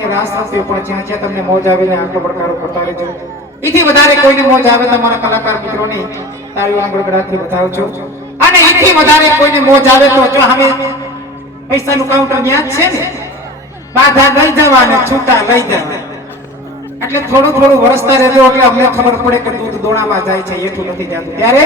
પ્રમાણે રાસ રમતી પણ જ્યાં જ્યાં તમને મોજ આવે ને આટલો પડકારો કરતા રહેજો. એથી વધારે કોઈને મોજ આવે તમારા કલાકાર મિત્રોની તાળીઓ ગડગડાટથી બતાવજો. અને એથી વધારે કોઈને મોજ આવે તો જો હવે પૈસાનું કાઉન્ટર ત્યાં જ છે ને, બાધા લઈ જવા ને છૂટા લઈ જવા. એટલે થોડું થોડું વરસતા રહેજો એટલે અમને ખબર પડે કે દૂધ દોણામાં જાય છે, એઠું નથી જતું. ત્યારે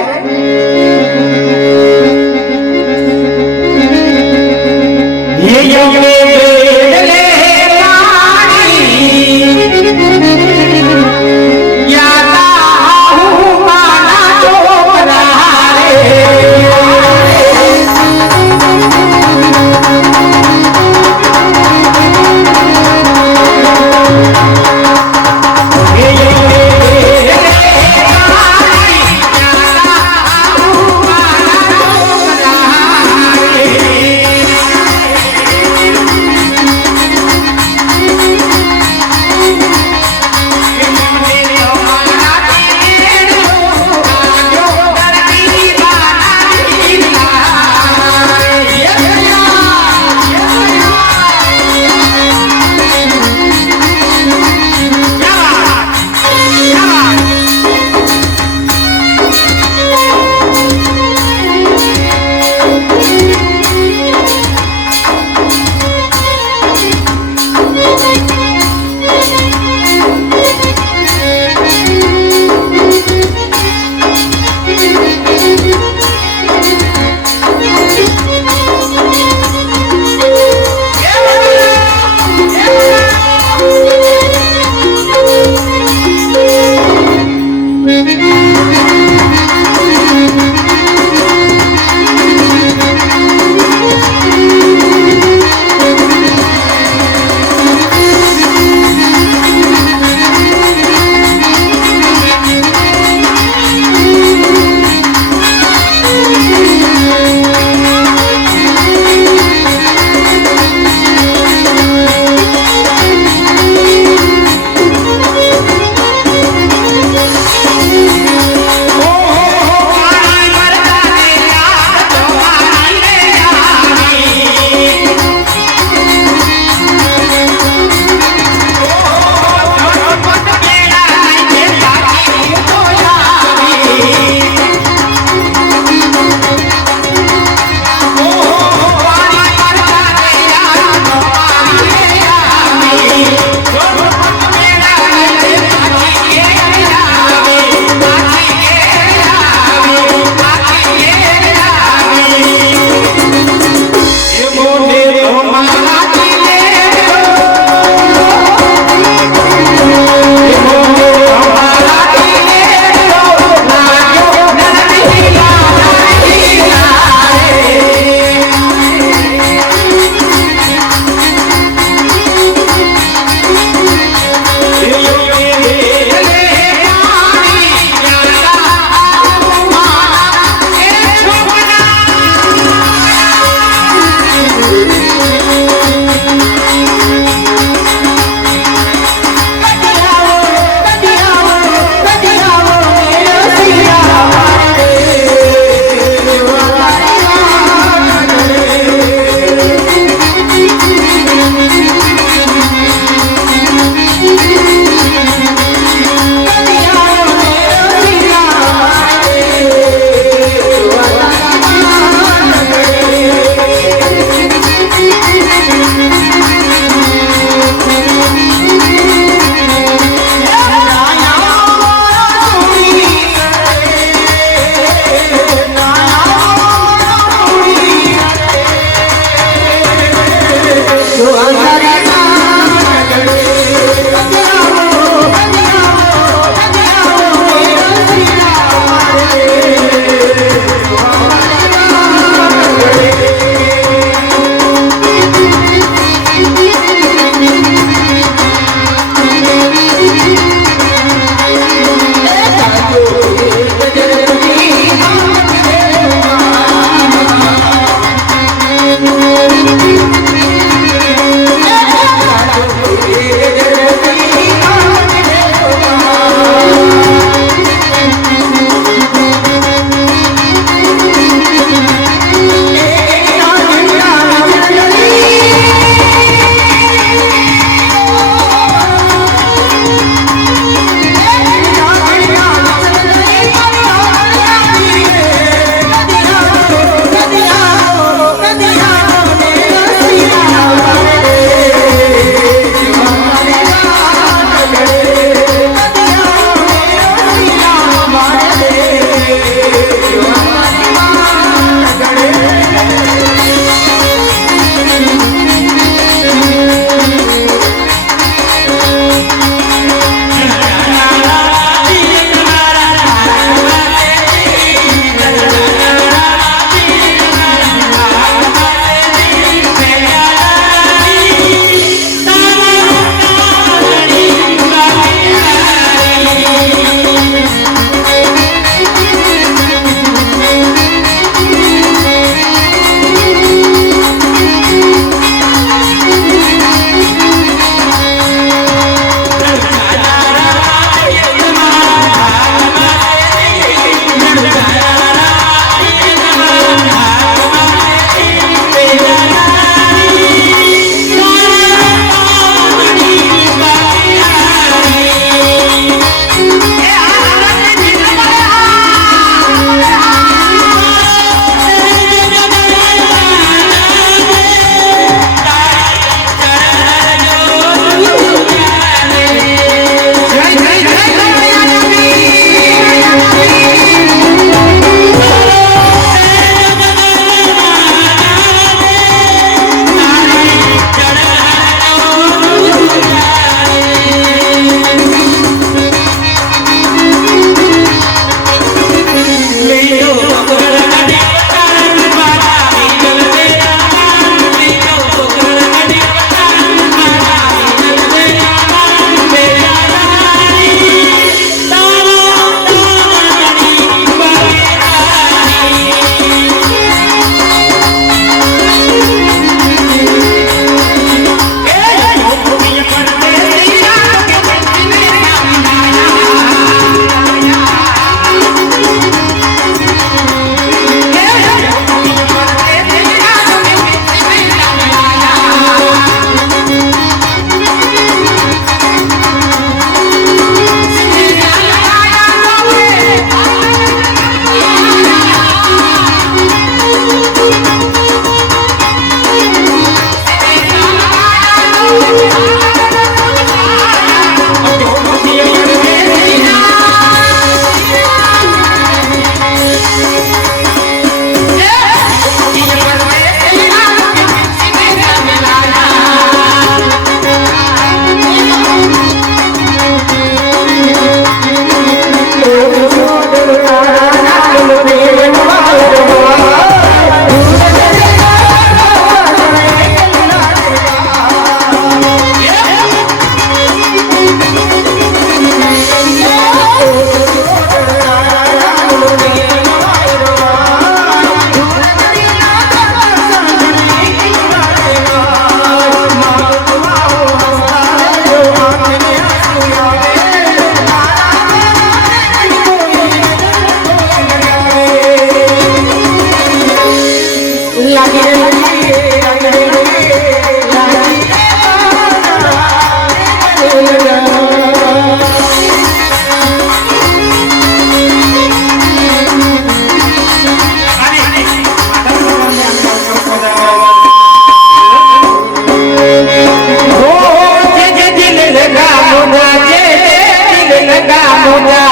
लगा मोजा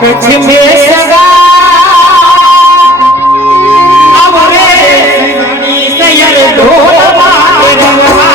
कुछ में सगा अब रे सैयद ढोल मार रंगवा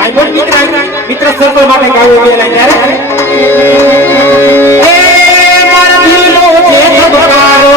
ભાઈ બોલ મિત્ર સર્કલ માટે ગાવું ગયેલા ત્યારે એ મારા દિલનો જે ધબકારો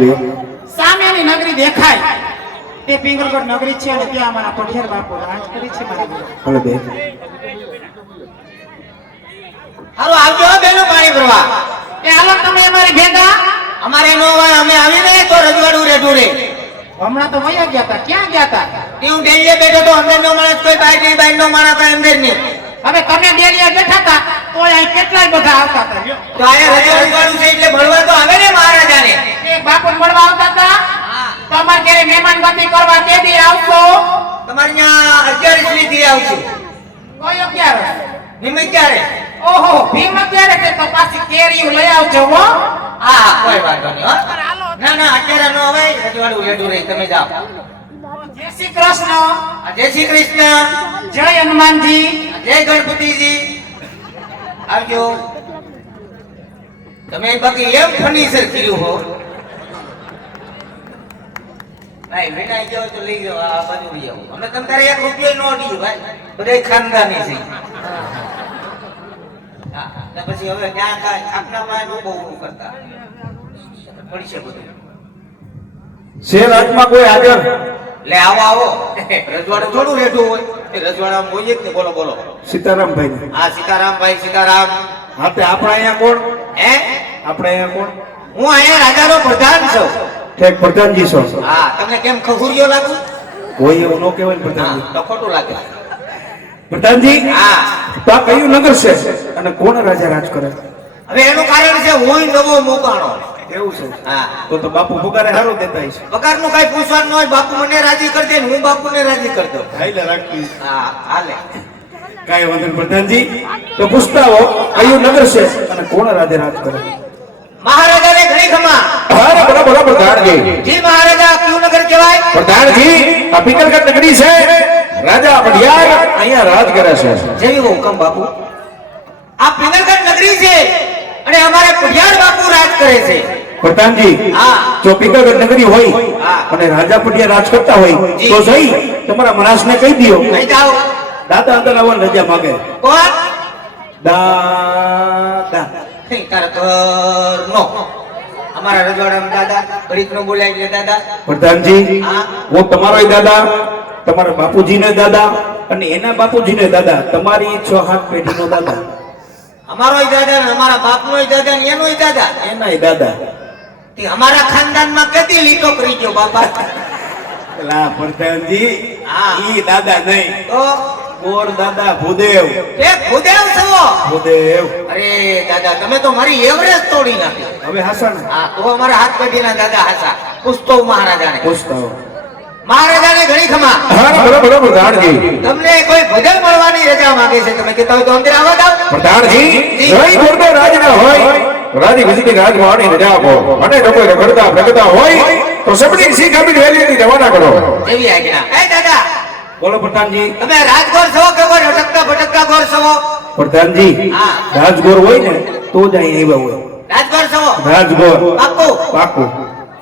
બે સામેની નગરી દેખાય તે પિંગલગઢ નગરી છે અને ત્યાં અમારા પઢિયાર બાપુ રાજ કરે છે મારી બેન. ભલે બે હાલો આવજો હો બેનો પાણી ભરવા. એ હાલો તમે અમારી ભેગા. અમારે નો હોય અમે આવીને તો રજવાડું રેઠું રે. હમણાં તો વયા ગયા હતા. ક્યાં ગયા હતા? હું ડેલીએ બેઠો તો અંદર નો માણસ કોઈ બહાર નહીં, બહાર નો માણસ કોઈ અંદર નહીં. હવે તમે ડેરીએ બેઠા હતા તો અહીં કેટલાય બધા આવતા હતા. તો આયા રજવાડું છે એટલે ભણવા તો આવે ને મહારાજાને. એક બાપુ મળવા આવતા હતા. હા. તો અમારે ઘરે મહેમાન ગતિ કરવા તે દી આવશો. તમારે ત્યાં 11 થી આવશે. કોઈ 11 નિમિત્ત ક્યારે? ઓહો ભીમ 11 છે તો પાછી કેરીઓ લઈ આવજો હો. હા કોઈ વાંધો નહીં હો. ના ના અત્યારે નો આવે, રજવાડું રેઠું રહી, તમે જાઓ. જય શ્રી કૃષ્ણ. જય શ્રી કૃષ્ણ. જય હનુમાનજી. જય ગણપતિજી. આવજો. તમે બાકી એમ ફર્નિચર કર્યું હો. ભાઈ વિનાઈ જાવ તો લઈ જાઓ, આ બાજુ લઈ જાઓ. અમે તમ તારે 1 રૂપિયો નો દીધો ભાઈ, બધાય ખાનદાની છે. હા તો પછી હવે ત્યાં કાંઈ આપના માં બહુ કરતા પડી છે બધું. શેર હાથમાં કોઈ હાજર લે આવો આવો. રજવાડું થોડું રેઠું હોય, એ રજવાડામાં હોય જ ને. બોલો બોલો. સીતારામભાઈ ને. હા સીતારામ ભાઈ, સીતારામ. હા તે આપણે અહીંયા કોણ? હે આપણે અહીંયા કોણ? હું અહીંયા રાજાનો પ્રધાન છું. ઠેક પ્રધાનજી છો. હા તમને કેમ ખગુરિયો લાગુ? કોઈ એવું ન કહેવાય ને હા પ્રધાનજી. તો ખોટું લાગે. પ્રધાનજી હા તો આ કયું નગર છે અને કોણ રાજા રાજ કરે? હવે એનું કારણ છે હું નવો મોકાણો. એવું છે. હા તો બાપુ પગારે સારું દેતા હશે. પગારનું કઈ પૂછવાનું ન હોય. બાપુ મને રાજી કરી દે ને હું બાપુને રાજી કરી દઉં. હાઈલા રાખી. હા હાલે. કાંઈ વાંધો નહીં પ્રધાનજી. તો પૂછતા હો કયું નગર છે અને કોણ રાજા રાજ કરે? મહારાજાને ઘણી ખમા. અરે બરાબર પ્રધાનજી. જી મહારાજા કયું નગર કહેવાય? પ્રધાનજી આ પિંગલગઢ નગરી છે. રાજા પઢિયાર અહીંયા રાજ કરે છે. જેવી હુકમ બાપુ. આ પિંગલગઢ નગરી છે અને અમારે પઢિયાર બાપુ રાજ કરે છે. પ્રધાનજી હા. જો પિંગલગઢ નગરી હોય હા. અને રાજા પઢિયાર રાજ કરતા હોય જી. તો જઈ તમારા મનાસને કહી દ્યો નહીં જાઓ. દાદા અંદર આવવાની રજા માંગે. કોણ? દાદા તારા ઘરનો. અમારા રજવાડામાં દાદા ઘડીક નો બોલાય એટલે દાદા. પ્રધાનજી હા. હું તમારો દાદા, તમારા બાપુજીને દાદા અને એના બાપુજીને દાદા, તમારી 6-7 પેઢીનો દાદા, અમારોય દાદા ને અમારા બાપનોય દાદા ને એનોય દાદા. એનાય દાદા. તે અમારા ખાનદાનમાં કેટલી લીટો કરી ગયો બાપા. એલા પ્રધાનજી હા. ઈ દાદા નહીં, તો ગોર દાદા ભૂદેવ. તે ભૂદેવ છો. ભૂદેવ. અરે દાદા તમે તો મારી એવરેજ તોડી નાખી. હવે હાસા ને હા તો અમારા હાથ પેઢીના દાદા હાસા. પૂછતો હું મહારાજાને. પૂછતા હો. મહારાજાને ઘણી ખમા. હા બરાબર પ્રધાનજી. તમને કોઈ ભજન મળવાની રજા માંગે છે, તમે કહેતા હોય તો અંદર આવવા દાવ. પ્રધાનજી જય ગોરડો રાજના હોય રાજી વિજય રાજવાણી રજા આપો અને જો કોઈ રખડતા પ્રગટા હોય તો સબની શીખ આપી વેલીથી રવાના કરો. જેવી આજ્ઞા. એ દાદા બોલો પ્રધાનજી. તમે રાજગોર છો કે કોઈ અટકતા ભટકતા ગોર છો? પ્રધાનજી હા. રાજગોર હોય ને તો જ અહીં આવ્યા હોય. રાજગોર છો? રાજગોર પાક્કું? પાકું.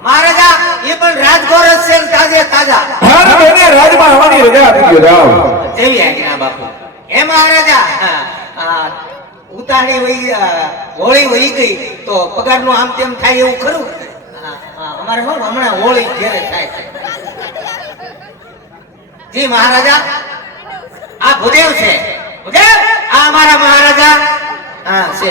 મહારાજા એ પણ રાજગોર જ છે ને તાજે તાજા. હારે બેને રાજમાં આવવાની રજા આપી દો જાઓ. જેવી આજ્ઞા બાપુ. હે મહારાજા ઉતાણી વહી હોળી વહી ગઈ તો પગારનું આમ તેમ થાય એવું ખરું? અમારે શું હમણાં હોળી ઘેરે થાય છે. જી મહારાજા આ ભૂદેવ છે. ભૂદેવ આ અમારા મહારાજા. હા છે.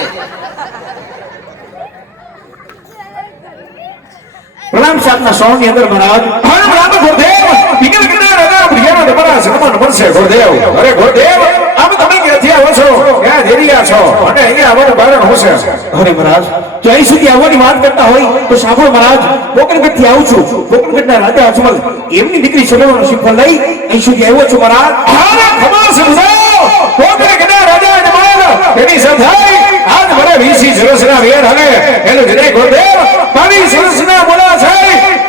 પ્રણામ સાતના સોની અંદર મહારાજ. હા બરાબર ગુરુદેવ. પિંગલગઢના રાજા ભૈયાનો તમારા સન્માન મળશે ગુરુદેવ. અરે ગુરુદેવ આમ તમે ક્યાંથી આવો છો? ક્યાં દેરિયા છો? અને અહીંયા આવવાનું કારણ હશે. અરે મહારાજ જો અહીં સુધી આવવાની વાત કરતા હોય તો સાંભળો મહારાજ. પોકરગઢ થી આવું છું. પોકરગઢના રાજા અજમલ એમની દીકરી સલોનો શિફળ લઈ અહીં સુધી આવ્યો છું મહારાજ. હા ખબર સમજાવો. પોકરગઢના રાજા અજમલ એની સધાઈ આજ મને 20 વર્ષના વેર હલે એનું જય ગુરુદેવ. મારી સરસના બોલા છે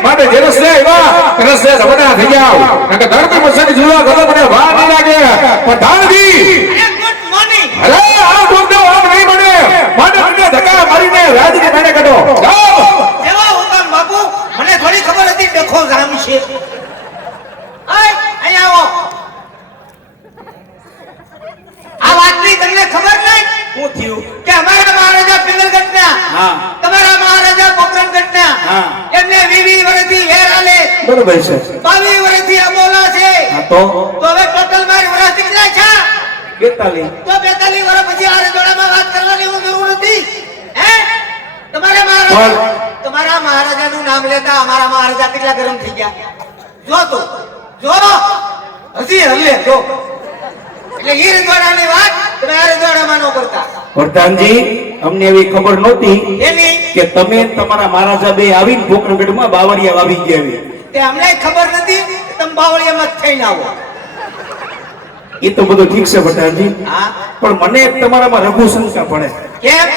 માટે જે રસ્તે આવ્યા રસ્તે જમણા થઈ જાવ નકર ધરતી મસક જુલા ગલો મને વાર નહીં લાગે. પ્રધાનજી ગુડ મોર્નિંગ. અરે આ ગુરુદેવ આમ નહીં બને. મને મને ધક્કા મારીને રાજની મેને કાઢો. જાઓ. જેવા હુકમ બાપુ. મને થોડી ખબર હતી ડખો ગામ છે. અહીંયા આવો. આ વાતની તમને ખબર નહીં? શું થયું? કે અમારા મહારાજા પિંગલગઢના હા. તમારા મહારાજા પોકરણગઢના હા. એમને બરોબર છે 22 વર્ષથી અબોલા છે હા તો હવે ટોટલ મારી વર્ષ કેટલા છે 42 તો 42 વર્ષ પછી આ રજોડામાં વાત કરવાની હું જરૂર નથી હે તમારા મહારાજાનું નામ લેતા અમારા મહારાજા કેટલા ગરમ થઈ ગયા જો તો જો હજી હલે જો એટલે ઈ રજવાડાની વાત તમે આ રજવાડામાં ન કરતા પ્રધાનજી અમને એવી ખબર નહોતી એની કે તમે તમારા મહારાજા બે આવીને પોકરણગઢમાં બાવળિયા વાવી ગયા તે અમને ખબર નથી કે તમે બાવળિયામાં જ થઈને આવો એ તો બધું ઠીક છે પ્રધાનજી હા પણ મને એક તમારામાં રઘુ શંકા પડે કેમ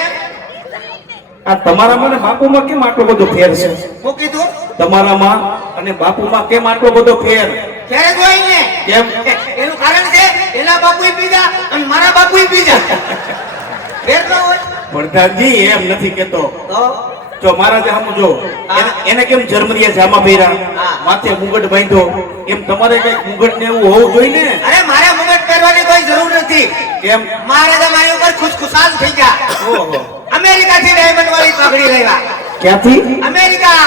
આ તમારામાં ને બાપુમાં કેમ આટલો બધો ફેર છે હું કીધું તમારામાં અને બાપુમાં કેમ આટલો બધો ફેર ક્યારે જોઈ ને કેમ એનું કારણ છે એના બાપુએ પીધા અને મારા બાપુએ પીધા ફેર ન હોય પ્રધાનજી એમ નથી કેતો તો જો મહારાજે હમ જો એને કેમ જર્મનીએ જામા પહેર્યા હા. માથે મુગટ બાંધ્યો એમ તમારે કઈક મુગટ ને એવું હોવું જોઈએ ને અરે મારે મુગટ પહેરવાની કોઈ જરૂર નથી કેમ મહારાજા મારી ઉપર ખુશખુશાલ થઈ ગયા ઓહો અમેરિકાથી ડાયમંડ વાળી પાઘડી લાવ્યા ક્યાંથી અમેરિકા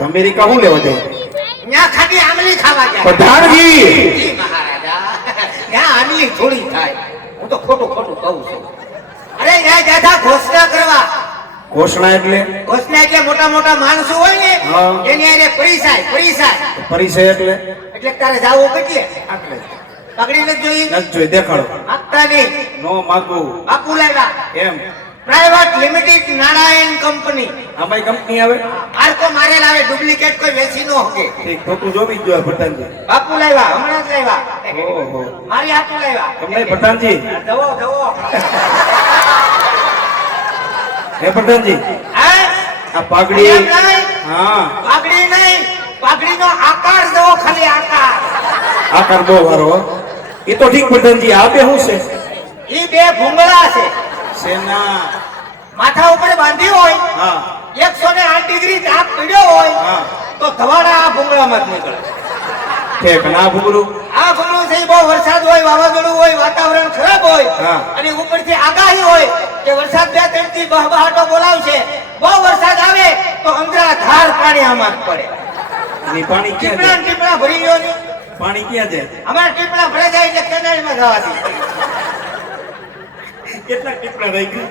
અમેરિકા શું લેવા દે ત્યાં ખાલી આમલી ખાવા ગયા પ્રધાનજી જી મહારાજા ત્યાં આમલી થોડી થાય હું તો ખોટું કહું છું અરે ત્યાં જાતા ઘોષણા કરવા ઘોષણા એટલે મોટા મોટા માણસો હોય ને હા. એની હારે પરિસાય પરિચય એટલે એટલે તારે જાવું કેટલે આટલે પકડી નથી જોઈ નથી જોઈ દેખાડો આપતા નહીં નો માગું બાપુ લાવ્યા એમ પ્રાઇવેટ લિમિટેડ નારાયણ કંપની આમાં કંપની આવે માર્કો મારેલ આવે ડુપ્લિકેટ કોઈ વેચી ન હોકે ઠીક તો તું જોવી જ જોઈએ પ્રધાનજી બાપુ લાવ્યા હમણાં જ લાવ્યા ઓહો મારી હાથું લાવ્યા તમને પ્રધાનજી જવો હે પ્રધાનજી હા આ પાઘડી એમ નહીં. હા પાઘડી નહીં પાઘડીનો આકાર જવો ખાલી આકાર આકાર બહુ વારો એ તો ઠીક પ્રધાનજી આ બે શું છે ઈ બે ભૂંગળા છે સેના માથા ઉપર બાંધી હોય હા 108 ડિગ્રી તાપ પડ્યો હોય હા તો ધવાડા આ ભૂંગળામાં જ નીકળે ઠીક અને આ ભૂંગળું આ ભૂંગળું છે ઈ બહુ વરસાદ હોય વાવાઝોડું હોય વાતાવરણ ખરાબ હોય હા. અને ઉપરથી આગાહી હોય કે વરસાદ 2-3 થી બહાબહાટો બોલાવશે બહુ વરસાદ આવે તો અંધરાધાર પાણી આમાં જ પડે એની પાણી ક્યાં ટીપણા જાય ને ટીપણા ભરી ગયો ને પાણી ક્યાં જાય અમારા ટીપણા ભરાઈ જાય એટલે કેનાલમાં જવાથી કેટલા ટીપણા રહી ગયું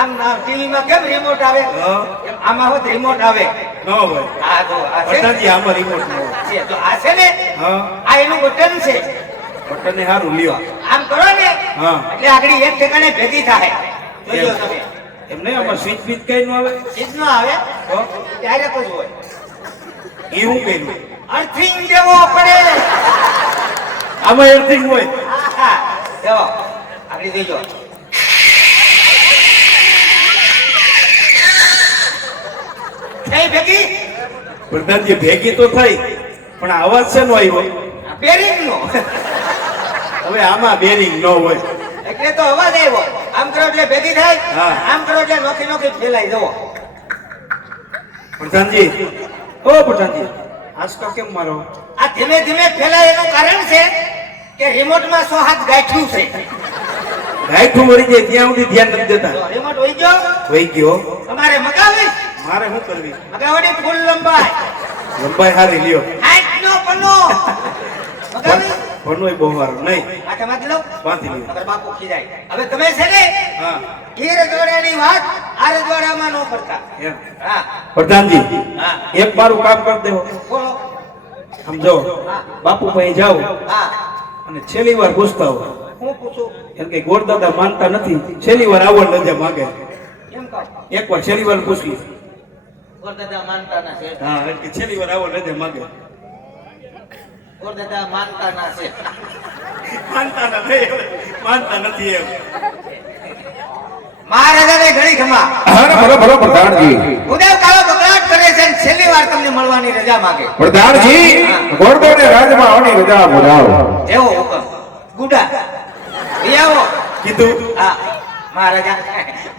આમ ટીવીમાં કેમ રિમોટ આવે હા. એમ આમાં હોત રિમોટ આવે ન હોય આ જો આ છે પ્રધાનજી આમાં રિમોટ ન હોય છે. તો આ છે ને હા આ એનું બટન છે બટન હારું લ્યો આમ કરો ને હા. એટલે આગળ એક ઠેકાણે ભેગી થાય જોજો એમ. તમે એમને આમાં સ્વિચ બીચ કઈ ન આવે ચીજ ન આવે તો ત્યારે જ હોય એ હું કર્યું અર્થિંગ દેવો પડે આમાં એરથિંગ હોય આહા, જો આગળ જોજો થઈ ભેગી પ્રધાનજી ભેગી તો થઈ પણ આ અવાજ છે નો આવ્યો બેરિંગ નો હવે આમાં બેરિંગ ન હોય એટલે તો અવાજ આવ્યો આમ કરો એટલે ભેગી થાય હા. આમ કરો એટલે નોખી નોખી ફેલાઈ જવો પ્રધાનજી ઓ પ્રધાનજી આંચકા કેમ મારો આ ધીમે ધીમે ફેલાય એનું કારણ છે કે રિમોટમાં 100 હાથ ગાંઠ્યું છે ગાયઠું મરી જાય ત્યાં સુધી ધ્યાન નથી દેતા તો રિમોટ હોઈ ગયો વહી ગયો તમારે મગાવી મારે શું કરવી મગાવવાની ફૂલ લંબાઈ લંબાઈ હારી લ્યો 60 નો પન્નો મગાવી ભણવું બહુ સારું નહીં માથે માથી લો વાંચી લ્યો મગર બાપુ ખીજાય હવે તમે છે ને હા ઈ રજવાડાની વાત આ રજવાડામાં ન કરતા એમ હા પ્રધાનજી હા એક મારું કામ કરી દેવો બોલો સમજો બાપુ પાસે જાઓ હા અને છેલ્લી વાર પૂછતા હો હું પૂછું એમ કે ગોરદાદા માનતા નથી છેલ્લી વાર આવો રજા માગે કેમ કહો એક વાર છેલ્લી વાર પૂછી ગોરદાદા માનતા ના છે હા એમ કે છેલ્લી વાર આવો રજા માગે ગોરદાદા માનતા ના છે માનતા નથી એમ મહારાજાને ઘણી ખમા ભલો પ્રધાનજી ઉદય કાળો બકરાટ કરે છે અને છેલ્લી વાર તમને મળવાની રજા માંગે પ્રધાનજી ગોરદોને રાજમાં આવવાની રજા બોલાવો એવો હુકમ ગુડા લઈ આવો કીધું હા મહારાજા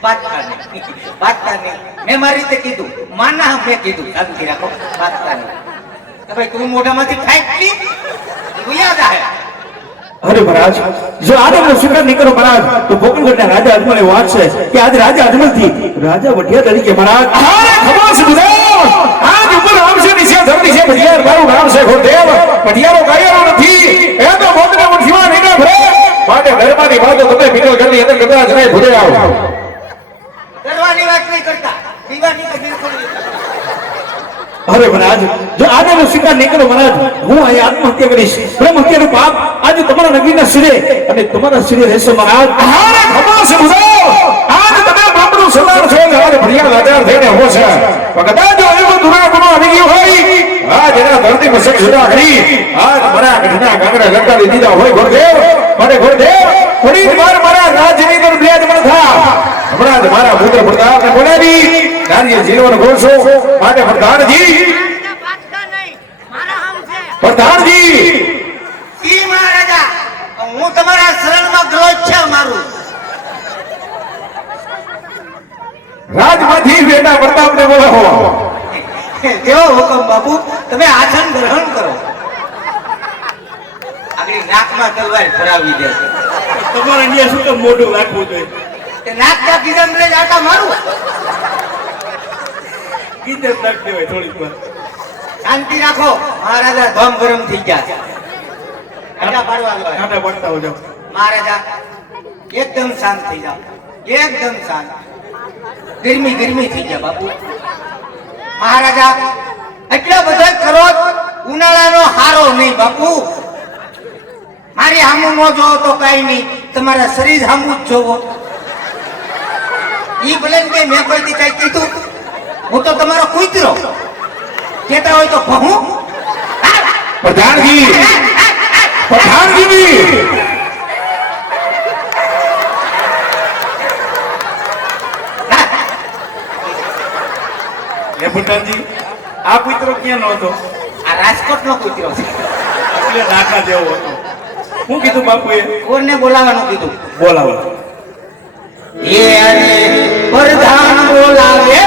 બાતતા નહીં મેં મારી રીતે કીધું માના મેં કીધું શાંતિ રાખો બાતતા નહીં તો ભાઈ તું મોઢામાંથી ફાઈટ તું યાદ આવે અરે મહારાજ જો આદમનો સ્વીકાર નહીં કરો મહારાજ તો પોકરણગઢના રાજા અજમલે વાત છે કે આજ રાજા અજમલથી રાજા વઢિયા તરીકે મહારાજ અરે ખમાસ બુધાવ આજ ઉપર આવશે નિશા ધરતી ધરતી છે ભટિયાર મારું નામ છે ગુરુદેવ ભટિયારો કાયરો નથી એ તો મોતને મુઠીમાં નીકળે ભરે માટે ધર્મની વાતો તમે પીગલ કરી અંદર કદાચ નહીં ભૂલે આવો કરવાની વાત નહીં કરતા દીવાની કદી થોડી અરે મહારાજ જો આજે નો શિકાર નીકળો મહારાજ હું અહીં આત્મહત્યા કરીશ બ્રહ્મ હત્યાનું પાપ આજે તમારા નગરીના શિરે અને તમારા શિરે રહેશે મહારાજ હારે ખબર છે મુસાઓ આજ તમે બાપનું સલાર છો તમારે ભટિયાર લાચાર થઈને હો છે કદાચ જો એવો દુરા ગુનો આવી ગયો હોય આજ એના ધરતી પર શક સુધા કરી આજ મારા ઘટના કાંગરા લટકાવી દીધા હોય ગુરુદેવ માટે ગુરુદેવ થોડી વાર મારા રાજની પર બિરાજમાન થા હમણાં જ મારા પુત્ર પ્રતાપને બોલાવી નારીએ જીવન ઘોષો માટે પ્રધાનજી પ્રધાનજી ઈ મહારાજા હું તમારા શરણમાં ગ્રોધ છે મારું રાજમાંથી બેટા પ્રતાપને બોલાવો કેવો હુકમ બાપુ તમે આસન ગ્રહણ કરો આગળ નાકમાં તલવાર ફરાવી દે તમારે અહીંયા શું કામ મોઢું રાખવું જોઈએ તે નાક કા કિરણ રે આટા મારું કીધે નાખ દેવાય થોડીક વાર શાંતિ રાખો મહારાજા ધમ ગરમ થઈ ગયા આટા પાડવા આવ્યા કાંટા પડતા હો જાઓ મહારાજા એકદમ શાંત થઈ જાઓ એકદમ શાંત ગરમી ગરમી થઈ ગયા બાપુ મહારાજા એટલો બધો કરો ઉનાળાનો હારો નહીં બાપુ મારી હામું ન જોવો તો કઈ નહીં તમારા શરીર હામું જ જોવો ઈ ભલે ને કે મેં કોઈ દી કઈ કીધું હું તો તમારો કૂતરો કેતા હોય તો કહું પ્રધાનજી પ્રધાનજી એ ભૂટાનજી આ કૂતરો ક્યાં નહોતો આ રાજકોટ નો કૂતરો છે એટલે નાકા જેવો હતો શું કીધું બાપુએ કોને બોલાવવાનું કીધું બોલાવો એ અરે પ્રધાન બોલાવે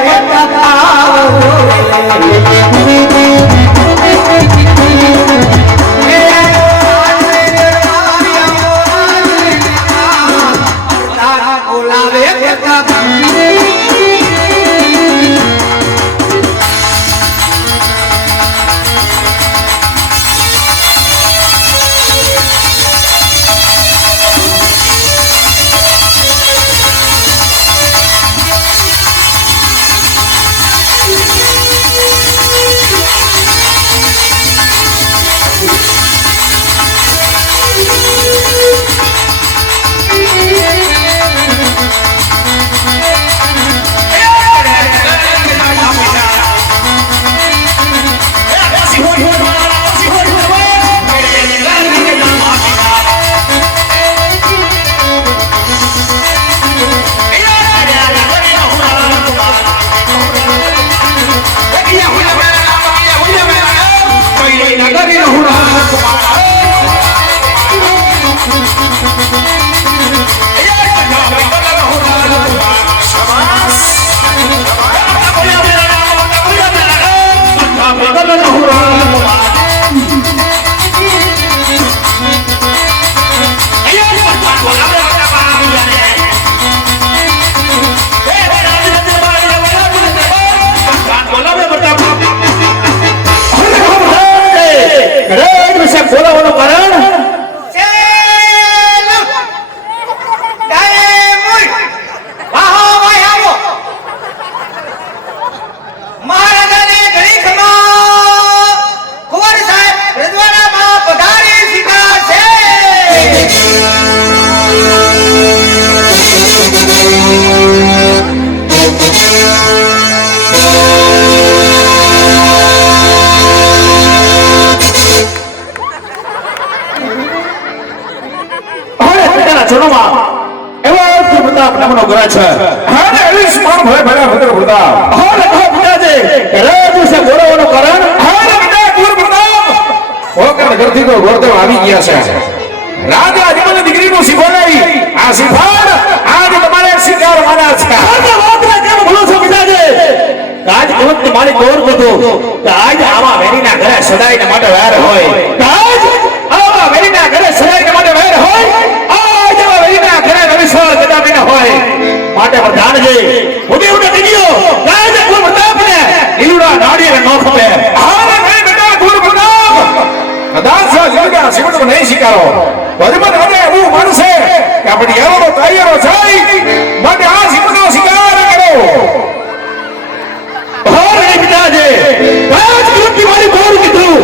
બોલાવવાનું કારણ નામનો ગ્રહ છે હારે હરીશમાન ભય ભયા ભદ્ર પ્રતાપ હારે કહો પિતાજી રાજ વિશે બોલાવવાનું કારણ હારે બેટા ગુરુ પ્રતાપ હોકર ઘરથી તો ગોરદેવ આવી ગયા છે રાજા અજમલ દીકરીનું શિખોડાઈ આ શિફાડ આજ તમારે શિકાર માના છે આ વાત કેમ ભૂલો છો પિતાજી આજ કવત મારી ગોર બધું કે આજ આવા વેરીના ઘરે સદાયને માટે વેર હોય આજ આવા વેરીના ઘરે સદાયને માટે વેર હોય આજ આવા વેરીના ઘરે રવિશ્વર ગદામીને હોય માટે પ્રધાનજી ઉડે ઉડે દીજો આજ કોઈ પ્રતાપને ઈલુડા નાડીને નો ખપે હારે નહીં બેટા શિકારો ભજમન અને એવું માનશે કે આપણે એવો તૈયારો જાય માટે આ સિંહનો શિકાર કરો હરે પિતાજી આજ કૃતિ મારી બોર કીધું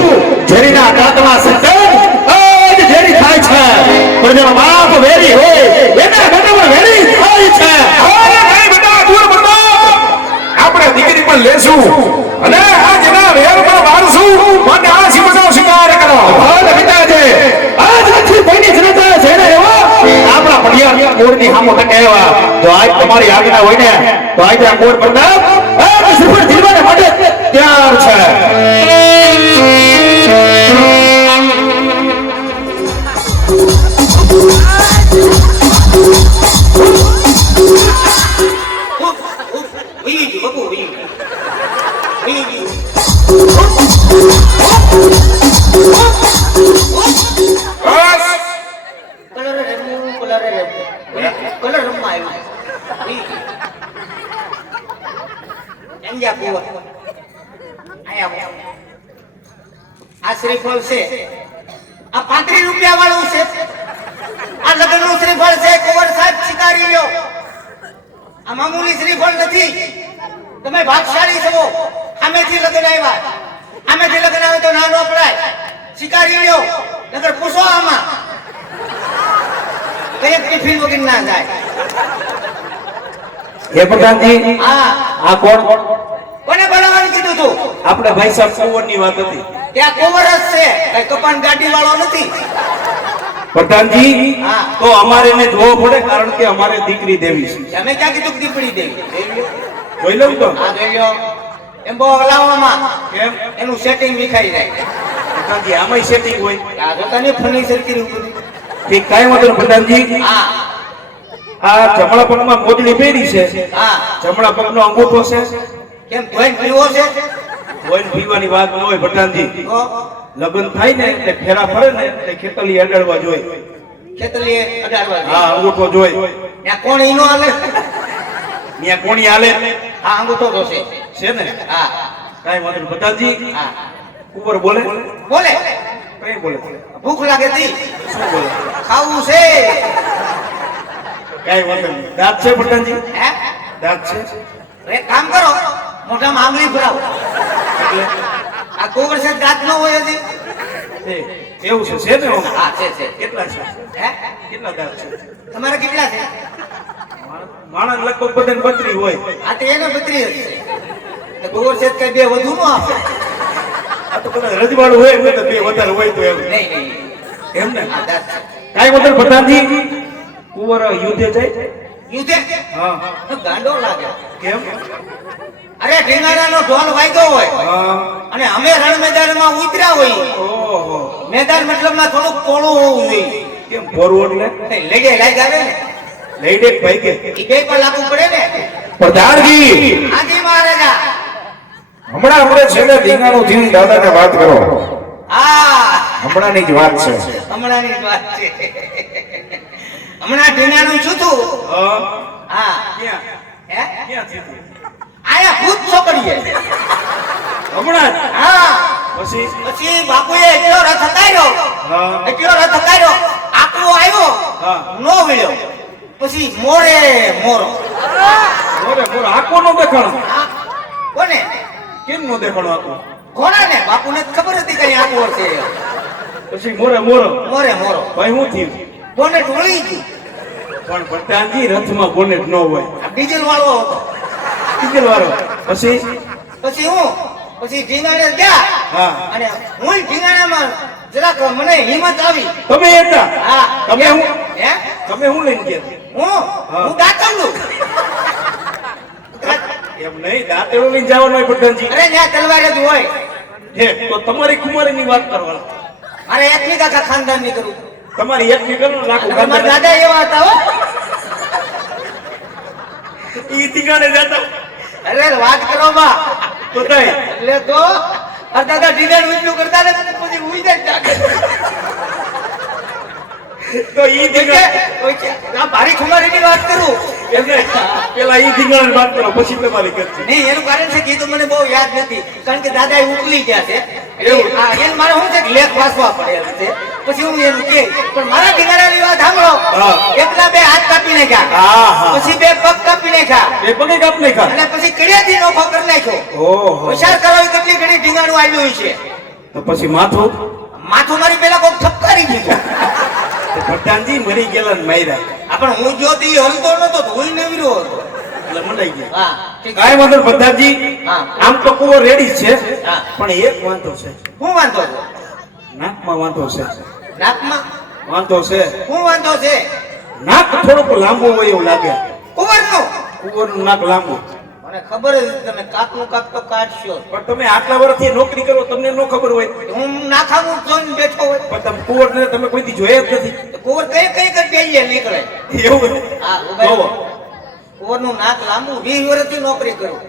ઝેરીના દાંતમાં સંતન આજ ઝેરી થાય છે પણ જેનો બાપ વેરી હોય એના બેટામાં વેરી થાય છે અરે નહીં બેટા દૂર પડો આપણે દીકરી પણ લેશું અને આ જેના વેર પર મારશું માટે આ સિંહનો શિકાર કરો હરે પિતાજી આજ નથી કોઈની જનતા છે ને એવા આપણા પડિયા કોડની સામો ટકેવા જો આજ તમારી આજ્ઞા હોય ને તો આજ આ કોડ પ્રતાપ આજ સુપર જીવવાને માટે તૈયાર છે ઉઈ ગયું, બાપુ, ઉઈ ગયું. ઉઈ ગયું. બસ કલર રમ્યું, કલર રમ્યું. કલર રમવા આવ્યું. ઉઈ ગયું. એમ જા કુંવર. અહીંયા આવો. આ શ્રીફળ છે આ 35 રૂપિયા વાળું છે આ લગ્નનું શ્રીફળ છે કુંવર સાહેબ સ્વીકારી લ્યો આ મામૂલી શ્રીફળ નથી તમે ભાગશાળી છો આમેથી લગ્ન આવ્યા આમેથી લગ્ન આવે તો ના પડાય સ્વીકારી લ્યો નકર પૂછો આમાં કઈ ટિફિન વગર ના જાય હે પ્રધાનજી હા આ કોણ કોને બોલાવવાનું કીધું તું આપણે ભાઈ સાહેબ કુંવરની વાત હતી ત્યાં કુંવર જ છે કઈ કપાન ગાડી વાળો નથી પ્રધાનજી હા. તો અમારે એને જોવો પડે કારણ કે અમારે દીકરી દેવી છે તમે ક્યાં કીધું કે દીપડી દેવી જોઈ લઉં તો આ જોઈ લ્યો એમ બહુ હલાવવામાં કેમ એનું સેટિંગ વિખાઈ જાય પ્રધાનજી આમાંય સેટિંગ હોય આ જોતા ને ફર્નિચર કર્યું બધું ઠીક કાંઈ વાંધો નહીં પ્રધાનજી હા આ જમણા પગમાં મોજડી પહેરી છે હા જમણા પગનો અંગૂઠો છે કેમ ધોઈને પીવો છે કોઈને પીવાની વાત ન હોય પ્રધાનજી તો લગ્ન થાય ને એટલે ફેરા ફરે ને એટલે ખેતલી અડાડવા જોઈએ ખેતલીએ અડાડવા દે. હા અંગૂઠો જોઈએ ત્યાં કોણ ઈનો હાલે ત્યાં કોણી હાલે હા અંગૂઠો તો છે છે ને હા કાંઈ વાંધો નહીં પ્રધાનજી હા ઉપર બોલે બોલે કઈ બોલે ભૂખ લાગે તી શું બોલે ખાવું છે કાંઈ વાંધો નહીં દાંત છે પ્રધાનજી હે દાંત છે એક કામ કરો મોઢામાં આંગળી ભરાવો આ કુંવર છે દાંત ન હોય હજી એવું છે ને ઓમ? હા છે કેટલા છે હે કેટલા દાંત છે તમારે કેટલા છે માણસ લગભગ બધાને 32 હોય આ તો એને 32 જ છે કુંવર છે કઈ બે વધુ ન આપે આ તો કદાચ રજવાડું હોય ને તો બે વધારે હોય તો એમ નહીં એમ ને આ દાંત છે કાંઈ વાંધો નહીં પ્રધાનજી કુંવર યુદ્ધે જાય યુધે હા ગાંડો લાગે કેમ અરે ઢીંગાણાનો ઢોલ વાગ્યો હોય હા અને અમે રણ મેદાનમાં ઉતર્યા હોય ઓહો મેદાન મતલબમાં થોડુંક પોળું હોવું જોઈએ કેમ ફોરવર્ડ ને લેગે લાગ આવે ને લઈ દે ભાઈ કે ઈ બે પર લાગુ પડે ને પ્રધાનજી હાજી મહારાજા હમણાં આપણે છેલ્લે ધીંગાણું થઈને દાદાને વાત કરો હા હમણાંની જ વાત છે હમણાંની જ વાત છે હમણાં ઢીંગાણું છું તું હા હા ક્યાં હે ક્યાં થયું આયા ભૂત છોકરીએ હમણાં જ? હા પછી પછી બાપુએ એટલો રથ હકાર્યો હા એટલો રથ હકાર્યો આકવો આવ્યો હા. નો વિળ્યો પછી મોરે મોરો મોરે મોરે આખો નો દેખાણો આ કોને કેમ નો દેખાણો આખો ઘોડાને બાપુને જ ખબર હતી કઈ આકવો છે પછી મોરે મોરો મોરે મોરો ભાઈ શું થયું કોને ઢોળી ગઈ પણ પ્રધાનજી રથમાં બોનેટ ન હોય આ ડીઝલ વાળો હતો ડીઝલ વાળો પછી પછી હું પછી ઢીંગાણે ગયા હા. અને હું ઢીંગાણામાં જરાક મને હિંમત આવી તમે હતા હા તમે હું હે તમે હું લઈને ગયા હું દાતરલું એમ નહીં દાંતેડો લઈને જવાનો હોય પ્રધાનજી અરે ત્યાં તલવાર જ હોય હે તો તમારી કુમારીની વાત કરવાની મારે એકની કાકા ખાનદાન ની કરું તમારી એક ની કરો લાખો મારા દાદા એવા હતા હો ઈ ટીકાણે જતા અરે વાત કરો બા તો થાય એટલે તો આ દાદા ઢીંગાણ ઉચલું કરતા ને પછી ઉઈ જાય તો ઈ ટીકાણે આ ભારી ખુમારીની વાત કરું એમને પેલા ઈ ટીકાણે વાત કરો પછી તમારી કરશે નહીં એનું કારણ છે કે એ તો મને બહુ યાદ નથી કારણ કે દાદા એ ઉકલી ગયા છે હા એને મારે શું છે કે લેખ વાંચવા પડે એમ છે. પછી હું એમ કે પણ મારા ઢીંગારાની વાત સાંભળો. હા. એકલા બે હાથ કાપી નાખ્યા, હા, હા. પછી બે પગ કાપી નાખ્યા, એ પગે કાપ નાખ્યા. અને પછી કડિયાથી નોખો કરી નાખ્યો. ઓહો. વિચાર કરો એ કેટલી ઘણી ઢીંગાણું આવ્યું છે. તો પછી માથું માથું મારી પેલા કોક ઠપકારી દીધું. તો પઠાણજી મરી ગયેલા ને માર્યા. આ પણ હું જો તો ઈ હલતો નતો તો હું નવીરો હતો. એટલે મંડાઈ ગયા. હા ઠીક છે. કાંઈ વાંધો નહીં પઠાણજી. હા. આમ તો કુવો રેડી જ છે, હા. પણ એક વાંધો છે. શું વાંધો છે? નાકમાં વાંધો છે. નાકમાં વાંધો છે. શું વાંધો છે? નાક થોડુંક લાંબુ હોય એવું લાગે. કુંવરનો. કુંવરનું નાક લાંબુ. મને ખબર જ હતી તમે કાકનું કાક તો કાઢશો. પણ તમે આટલા વર્ષથી નોકરી કરો તમને ન ખબર હોય. હું નાખાનું જોઈને બેઠો હોય પણ તમે કુંવરને તમે કોઈથી જોયા જ નથી. તો કુંવર કઈ કઈ કરી નીકળે. એવું હા જોવો. કુંવરનું નાક લાંબુ 20 વર્ષથી નોકરી કરું.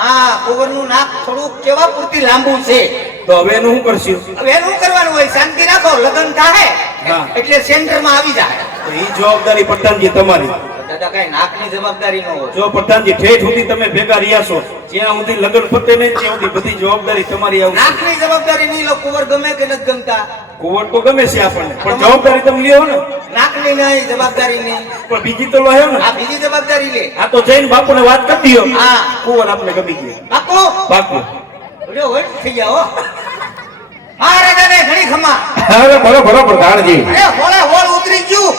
હા કુંવરનું નાક થોડુંક કેવા પૂરતી લાંબુ છે. તો હવે એનું શું કરશું? હવે એનું કરવાનું હોય શાંતિ રાખો લગ્ન થાય હા. એટલે સેન્ટરમાં આવી જાય. તો ઈ જવાબદારી પઠાણજી તમારી. દાદા કઈ નાકની જવાબદારી ન હોય. જો પઠાણજી ઠેઠ સુધી તમે ભેગા રહ્યા છો, જ્યાં સુધી લગ્ન પતે નહીં ત્યાં સુધી બધી જવાબદારી તમારી આવશે. નાકની જવાબદારી નહીં લો. કુંવર ગમે કે નથી ગમતા. કુંવર તો ગમે છે આપણને, પણ જવાબદારી તમે લ્યો ને. નાકની નહીં જવાબદારી નહીં. પણ બીજી તો લો ને. આ બીજી જવાબદારી લે. આ તો જઈને બાપુને વાત કરી દો. હા. કુંવર આપને ગમી ગયો. બાપુ બાપુ જો હોય થઈ જાઓ. મહારાજાને ઘણી ખમા. હવે બરોબર પ્રધાનજી. અરે હોળે હોળ ઉતરી ગયું.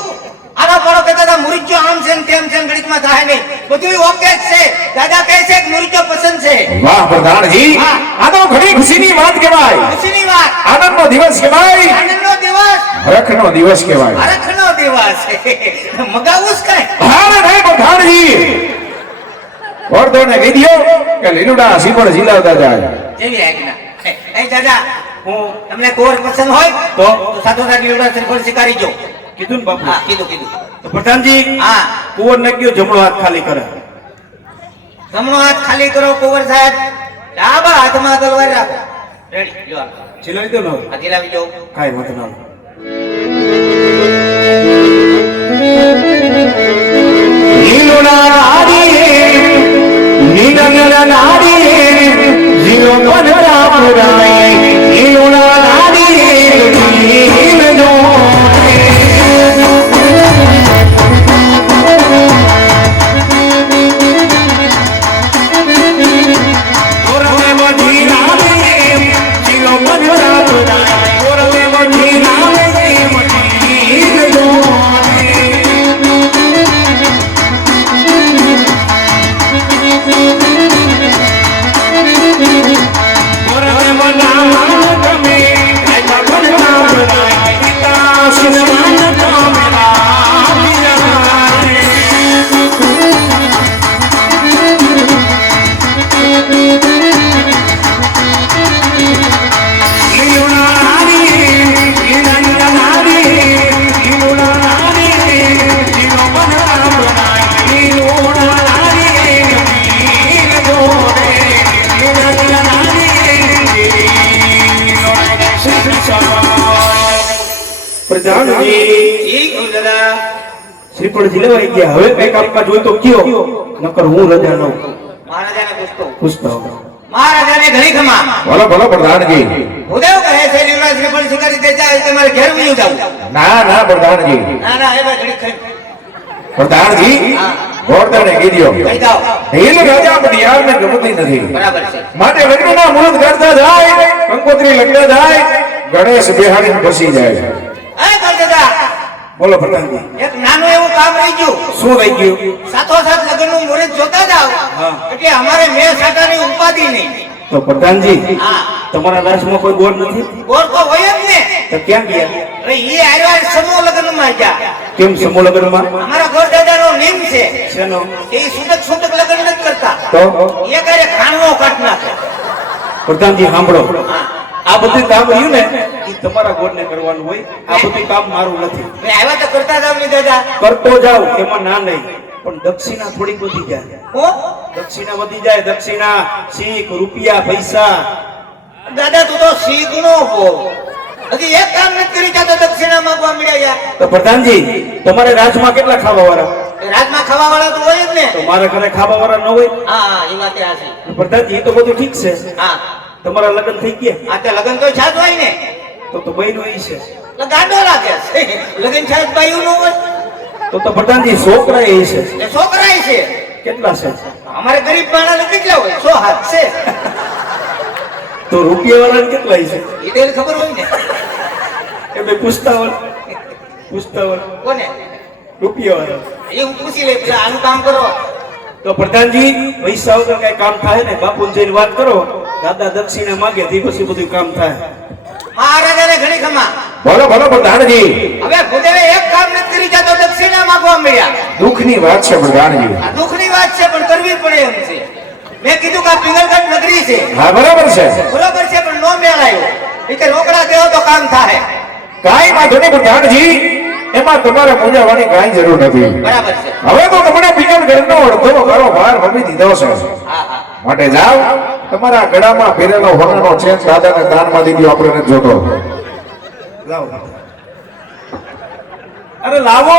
આનો પડો કહેતા હતા મુરીચો આમ છે ને તેમ છે ને ઘડીકમાં થાય નહીં. બધું ઓકે જ છે. દાદા કહે છે કે મુરીચો પસંદ છે. વાહ પ્રધાનજી, હા. આ તો ઘણી ખુશીની વાત કહેવાય. ખુશીની વાત. આનંદનો દિવસ કહેવાય. આનંદનો દિવસ. હરખનો દિવસ કહેવાય. હરખનો દિવસ. મગાવું જ કઈ. ભારે નહીં પ્રધાનજી. વર્ધોને કહી દ્યો કે લીલુડા સીપડ ઝીલાવતા જાય. જેવી આજ્ઞા. એ દાદા હું તમને કુંવર પસંદ હોય તો સાધુ સાધી લીલુડા શ્રીફળ સ્વીકારી જો. કીધું ને બાપુ. હા કીધું કીધું. તો પ્રધાનજી હા કુંવરને કયો જમણો હાથ ખાલી કરે. જમણો હાથ ખાલી કરો કુંવર સાહેબ. ડાબા હાથમાં તલવાર રાખો. રેડી જો આ. ઝીલાવી દો ને હવે. હાથી લાવી જો. કાંઈ વાંધો ના. લીલુડા નારી લીલા નારી જીલો પનરા પુરાય લીલુડા નારી લીલો ઓરમે મધી નારી જીલો પનરા પુરાય ઓરમે મધી નારી મધી લીલો ઠીક હું દાદા. શ્રીફળ ઝીલવાઈ ગયા. હવે કઈક આપવા જોઈ તો કયો, નકર હું રજા લઉં. મહારાજાને પૂછતો. પૂછતો મહારાજાને ઘણી ખમા. બોલો બોલો પ્રધાનજી. ઉદય કહે છે લીલુડા શ્રીફળ સ્વીકારી દે જાય તમારે ઘેર વયું જાવું. ના ના પ્રધાનજી. ના ના એ ભાઈ ઘડી ખાઈ પ્રધાનજી હા. ગોરધને કીધો કહી જાઓ. હિલ રાજા બિયારને ગમતી નથી. બરાબર છે. માટે લગ્નના મુહૂર્ત કરતા જાય, કંકોત્રી લગ્ન જાય, ગણેશ બિહારી બસી જાય. એ કર દાદા બોલો પ્રધાનજી. એક નાનું એવું કામ રહી ગયું. શું રહી ગયું? સાથોસાથ લગ્નનું મુહૂર્ત જોતા જાઓ હા. એટલે અમારે મેં સાટાની ઉપાધિ નહીં. તો પ્રધાનજી હા. તમારા દાસમાં કોઈ ગોળ નથી? ગોળ તો હોય જ ને. તો ક્યાં ગયા? હવે એ આવ્યા સમૂહ લગ્નમાં ગયા. કેમ સમૂહ લગ્નમાં? અમારા ગોરદાદાનો નિયમ છે શેનો? એ છૂટક લગ્ન નથી કરતા. તો એ કરે ખાણવો કાઢ નાખે. પ્રધાનજી સાંભળો, હા. આ બધું કામ રહ્યું ને એ તમારા ગોળને કરવાનું હોય. આ બધું કામ મારું નથી. મેં આવ્યા તો કરતા જાવ ને દાદા. કરતો જાવ એમાં ના નહીં, પણ દક્ષિણા થોડીક વધી જાય. હો દક્ષિણા વધી જાય. દક્ષિણા શીખ રૂપિયા પૈસા. દાદા તું તો શીખ નો હો. હજી એક કામ નથી કરી જાતો દક્ષિણા માંગવા મળ્યા યાર. તો પ્રધાનજી તમારે રાજમાં કેટલા ખાવા વાળા? રાજમાં ખાવા વાળા તો હોય જ ને. તો મારા ઘરે ખાવા વાળા ન હોય? હા એ વાત આ છે. પ્રધાનજી એ તો બધું ઠીક છે, હા તમારા લગ્ન થઈ ગયા? આ તે લગન તો છાત હોય ને. તો બહેનો એ છે, એટલે ગાંડો લાગે છે. લગન છાત બાયું નું હોય. તો પ્રધાનજી છોકરા એ છે, એ છોકરાય છે. કેટલા છે? અમારે ગરીબ માણસને કેટલા હોય? 100 હાથ છે. તો રૂપિયા વાળા કેટલા છે? એ તો એને ખબર હોય ને. એ બે પૂછતા હોય કોને? રૂપિયા વાળા. એ હું પૂછી લઈ પેલા આનું કામ કરો. તો પ્રધાનજી પૈસા વગર કઈ કામ થાય ને? બાપુ જઈને વાત કરો, દાદા દક્ષિણા માંગે તે પછી બધું કામ થાય. મહારાજાને ઘણી ખમા. બોલો બોલો પ્રધાનજી. હવે ભૂદેવે એક કામ નથી કરી જતો દક્ષિણા માંગવા મળ્યા. દુઃખની વાત છે પ્રધાનજી. આ દુઃખની વાત છે પણ કરવી પડે એમ છે. મેં કીધું કે આ પિંગલગઢ નગરી છે, હા બરાબર છે. બરોબર છે, પણ નો મેળાયો. એ કે રોકડા દેવો તો કામ થાય. કાંઈ વાંધો નહીં પ્રધાનજી, એમાં તમારે મૂંઝાવાની કાંઈ જરૂર નથી. બરાબર છે. હવે તો તમને પિંગલગઢનો અડધો કારોબાર મળી દીધો છે. હા હા માટે જાઓ, તમારા ગળામાં ફેરેલો હોનાનો ચેન દાદાને દાનમાં દીધો, આપણે નથી જોતો. અરે લાવો,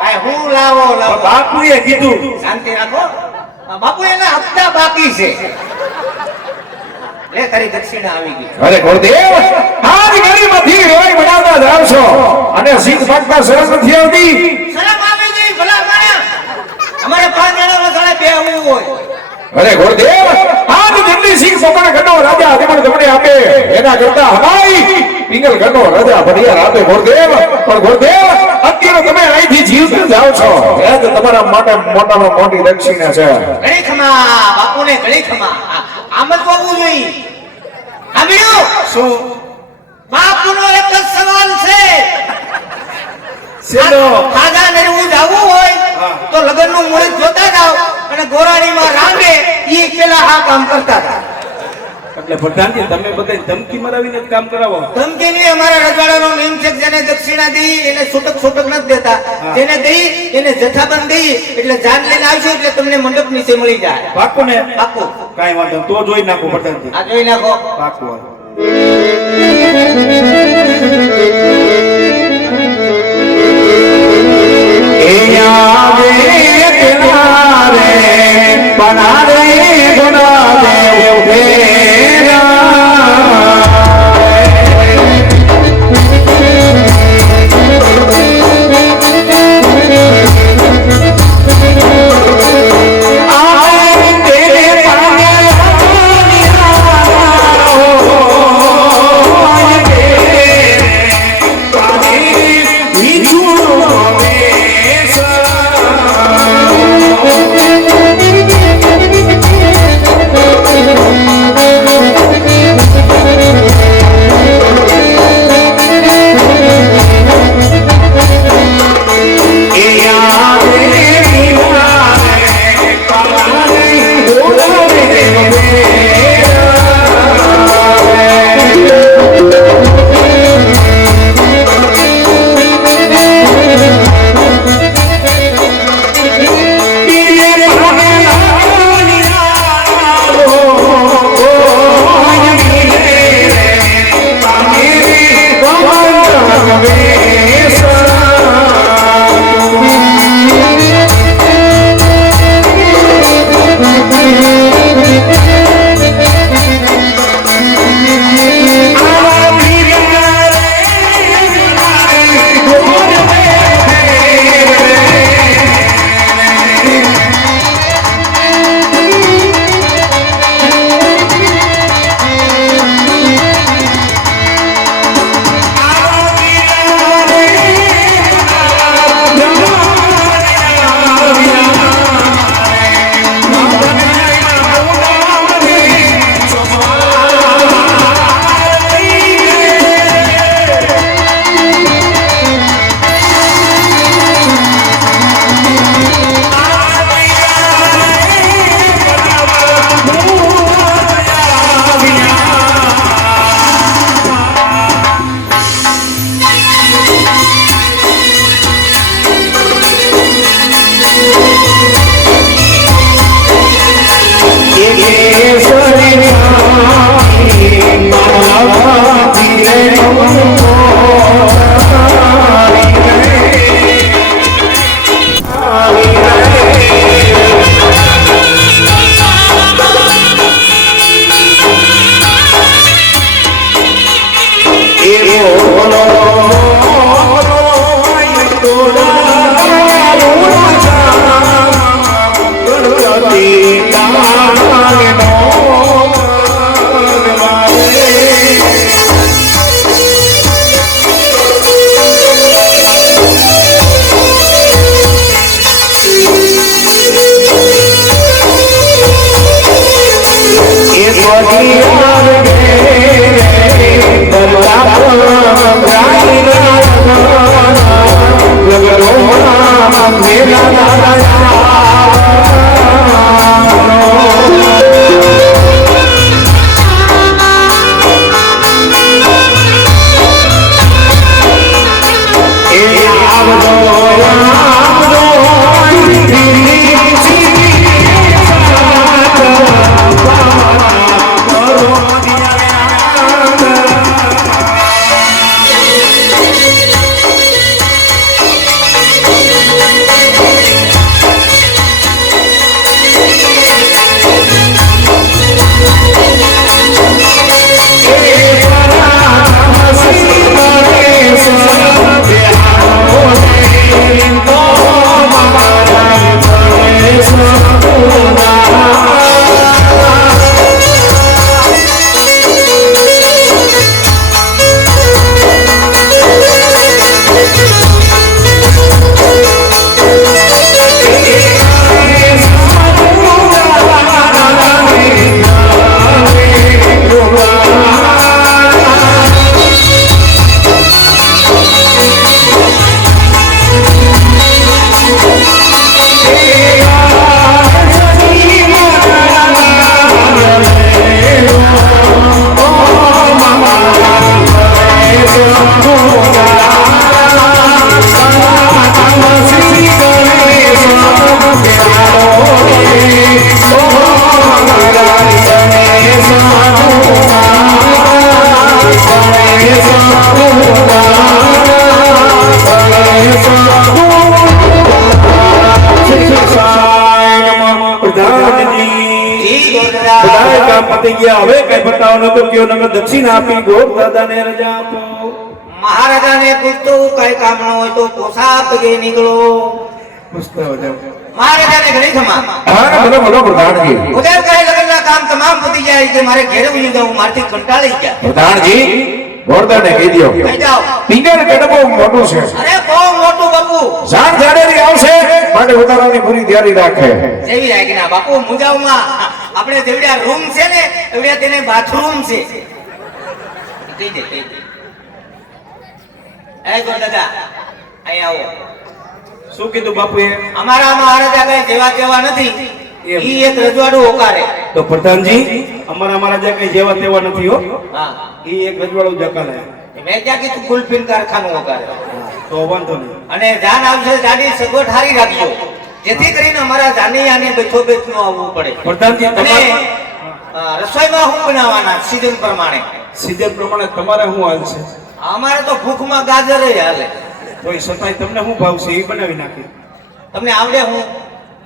ભાઈ હું લાવો લાવો. બાપુએ કીધું. શાંતિ રાખો. આ બાપુ એના હપ્તા બાકી છે. લે તારી દક્ષિણા આવી ગઈ. અરે ગુરુદેવ, આજ ગળીમાંથી રેવાઈ બનાવતા જાવ છો અને સિંહ પાકમાં સરસ નથી આવતી. શરમ આવી ગઈ ભલા માણસ. અમારે 5 જણા વસાડે બેહવું હોય. અરે ગુરુદેવ, આજ દિલ્હી સિંહ પોતાના ઘરનો રાજા આદિમણ તમને આપે એના કરતા હમાઈ પિંગલ ઘરનો રાજા ભરિયાર આપે ગુરુદેવ. પણ ગુરુદેવ, અત્યારે તમે અહીંથી જીવતા જાવ છો એ તો તમારા માટે મોટામાં મોટી દક્ષિણા છે. ઘણી ખમા બાપુને ઘણી ખમા. આમ જ બોલવું જોઈએ. સાંભળ્યું? શું બાપુનો એક જ સવાલ છે. શેનો? ખાધા નરવું જાવું હોય તો લગનનું મુહૂર્ત જોતા જાવ અને ગોરાણીમાં રાંગે ઈ પેલા આ કામ કરતા હતા. એટલે પ્રધાનજી તમે બધા ધમકી મરાવીને જ કામ કરાવો? ધમકી નહીં, અમારા રજવાડાનો નિયમ છે કે જેને દક્ષિણા દઈ એને છૂટક નથી દેતા. જેને દઈ એને જથ્થાબંધ દઈ એટલે જાન લઈને આવશો એટલે તમને મંડપ નીચે મળી જાય. પાકું ને? પાકું. કાંઈ વાંધો નહીં. તો જોઈ નાખો પ્રધાનજી. આ જોઈ નાખો. પાકું. બધાએ કામ પતી ગયા. હવે કઈ બતાવો નતો કયો નગર દક્ષિણ આપી ગોર દાદાને રજા આપો. મહારાજાને પૂછતું કઈ કામ ન હોય તો પોસા પગે નીકળો. મહારાજાને ઘણી ખમા. હા બોલો બોલો પ્રધાનજી. ઉદય કહે લગ્નના કામ તમામ પતી જાય કે મારે ઘેરે ઉઈ જાઉં, મારથી કંટાળી ગયા. પ્રધાનજી ગોરદાને કહી દો કહી જાઓ. પિંગર ગઢ બહુ મોટું છે. અરે બહુ મોટું બાપુ. જાણ જાડેરી આવશે માટે ઉતારવાની પૂરી તૈયારી રાખે. જેવી રાખીના બાપુ મુંજાવમાં આપણે જેવડા રૂમ છે ને એવડા તેને બાથરૂમ છે. કહી દે કહી દે. એ ગોર દાદા અહીં આવો. શું કીધું બાપુએ? અમારા મહારાજા કઈ જેવા તેવા નથી. ઈ એક રજવાડું હોકારે. તો પ્રધાનજી અમારા મહારાજા કઈ જેવા તેવા નથી હો. હા ઈ એક રજવાડું જકાલે. મેં ક્યાં કીધું ગુલફીન કારખાનું હોકારે. તો વાંધો નહીં. અને જાન આવશે જાડી સગવડ હારી રાખજો, જેથી કરીને અમારા જાનૈયાને બેઠો બેઠું આવવું પડે. પ્રધાનજી અને તમારે રસોઈમાં શું બનાવવાના સીઝન પ્રમાણે? સીઝન પ્રમાણે તમારે શું હાલ છે? અમારે તો ભૂખમાં ગાજર હાલે. તો એ છતાંય તમને શું ભાવશે એ બનાવી નાખી. તમને આવડે? હું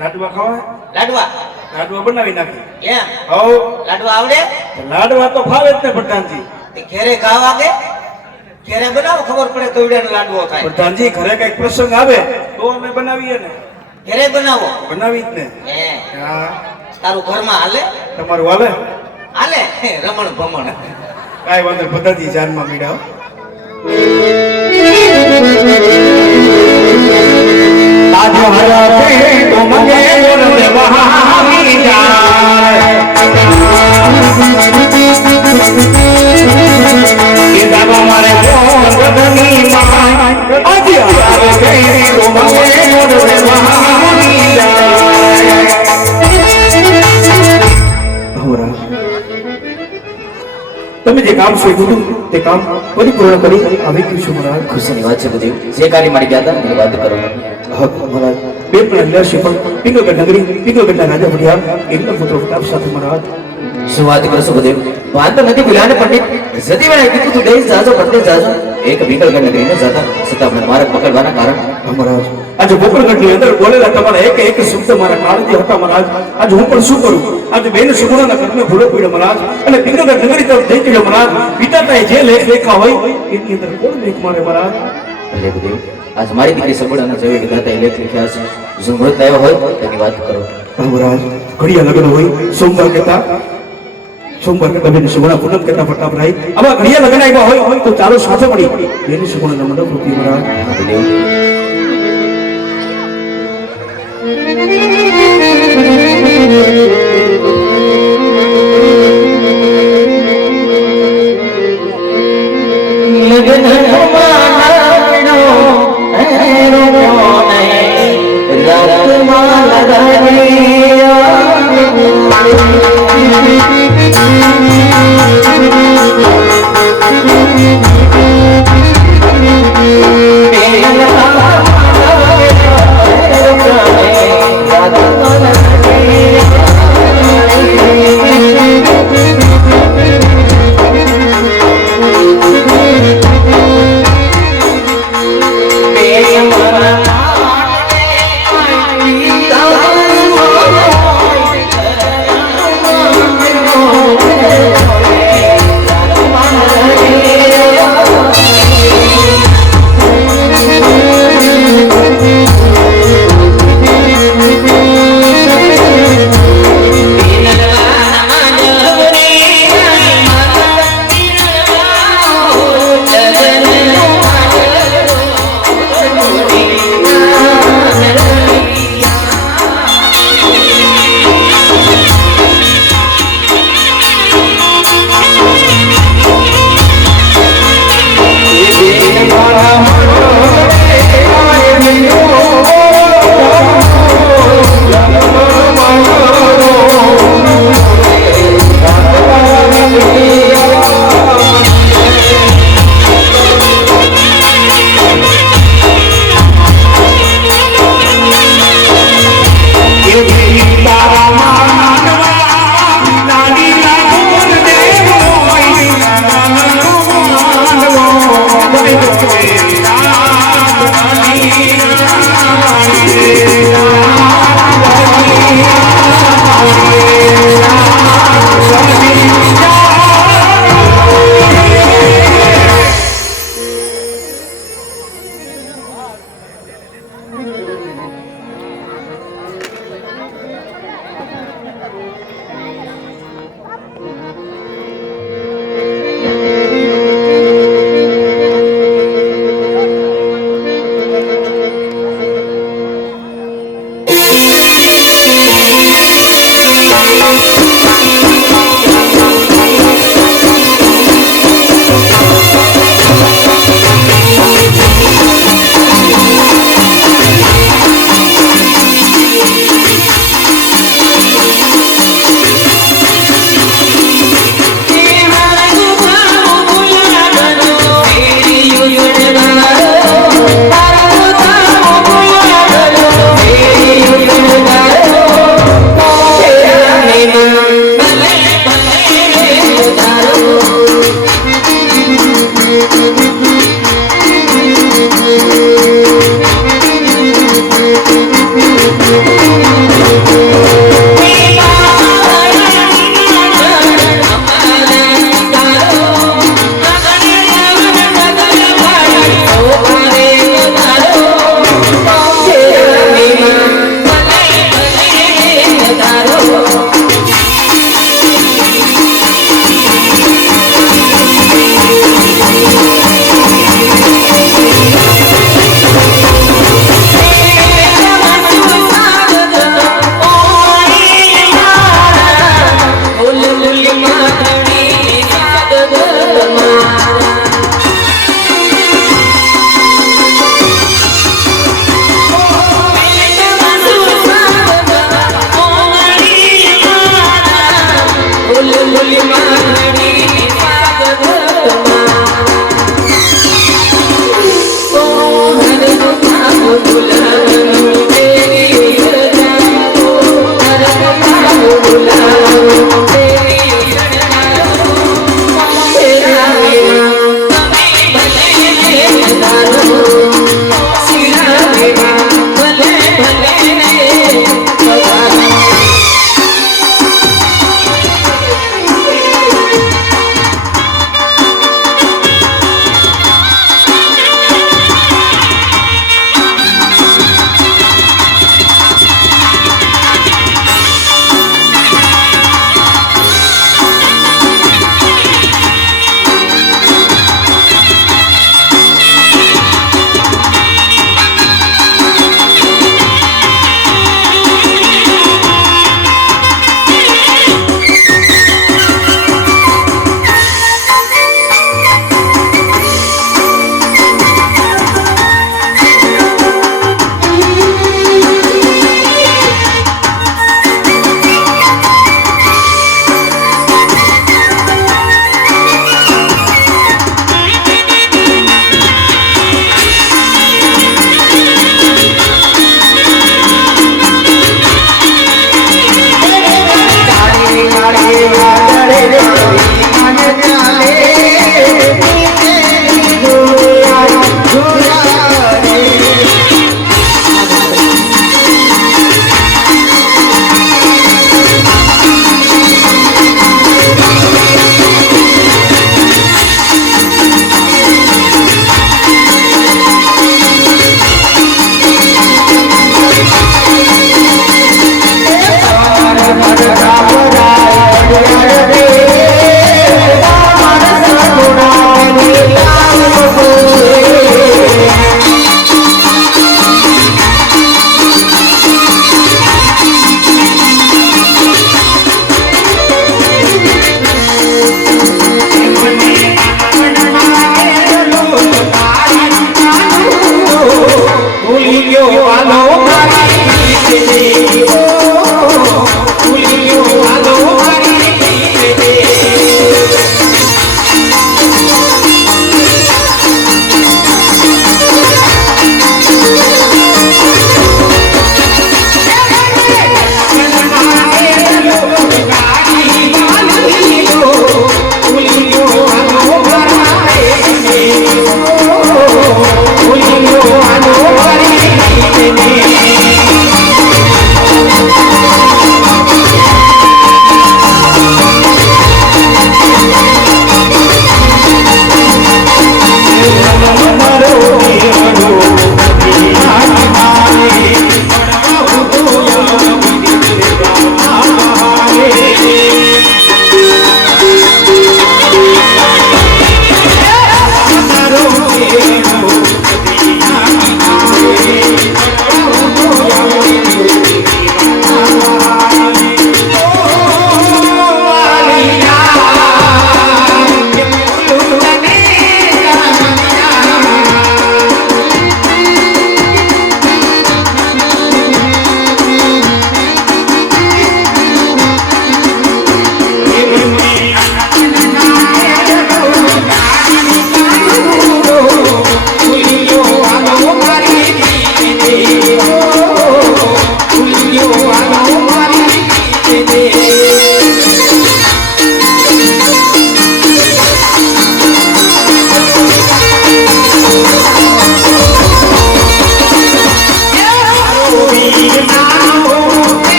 લાડવા ખાવા? લાડવા લાડવા બનાવી નાખી. એમ હવ લાડવા આવડે? લાડવા તો ફાવે જ ને પ્રધાનજી. તે ઘેરે ઘા વાગે ઘેરે બનાવો, ખબર પડે કવડાનો લાડવો થાય. પ્રધાનજી ઘરે કઈક પ્રસંગ આવે તો અમે બનાવીએ ને. ઘેરે બનાવો. બનાવી જ ને. હે હા તારું ઘરમાં હાલે? તમારું હાલે? હાલે રમણ ભમણ. કાંઈ વાંધો નહીં, બધાજી જાનમાં મીડા. તમે જે કામ શોધ્યું તે કામ પરિપૂર્ણ કરી આવી ગયું છું મહારાજ. ખુશીની વાત છે બધી. જે કાર્ય મારી ગયા હતા એની વાત કરો. હક મહારાજ બે પણ લેશે પણ પિંગલગઢ નગરી પિંગલગઢના રાજા ભડિયાર એમના પુત્ર પ્રતાપ સાથે મહારાજ. શું વાત કરો છો બધે? વાંધો નથી ભૂલ્યા ને પંડિત. જતી વેળા કીધું તું દેશ જાજો પરદેશ જાજો. એક વિકલગઢ નગરીને જતા છતાં મને માર્ગ પકડવાના કારણ મહારાજ આજે ગોકળગઢની અંદર બોલેલા તમારા એક એક શબ્દ મારા કાળજી હતા મહારાજ. આજે હું પણ શું કરું? આજે બેન સુગુણાના ઘરને ભૂલો પડ્યો મહારાજ. અને પિંગલગઢ નગરી તરફ જઈ ગયો મહારાજ. પિતાતાએ જે લેખ લેખા હોય એની અંદર કોણ લેખ મારે મહારાજ? ભલે બધે આજ મારી દીકરી સગુણાના જેવી વિધાતા લેખ લખ્યા છે. જો મૃત આવ્યો હોય તેની વાત કરો. મહારાજ ઘડિયા લગ્ન હોય સોમવાર કહેતા બેન સુગુણા પૂનમ કહેતા પ્રતાપરાય આવા ઘડિયા લગ્ન આવ્યા હોય તો ચાલો સાથે મળી બેન સુગુણાના મંડપ રૂપી મહારાજ. ભલે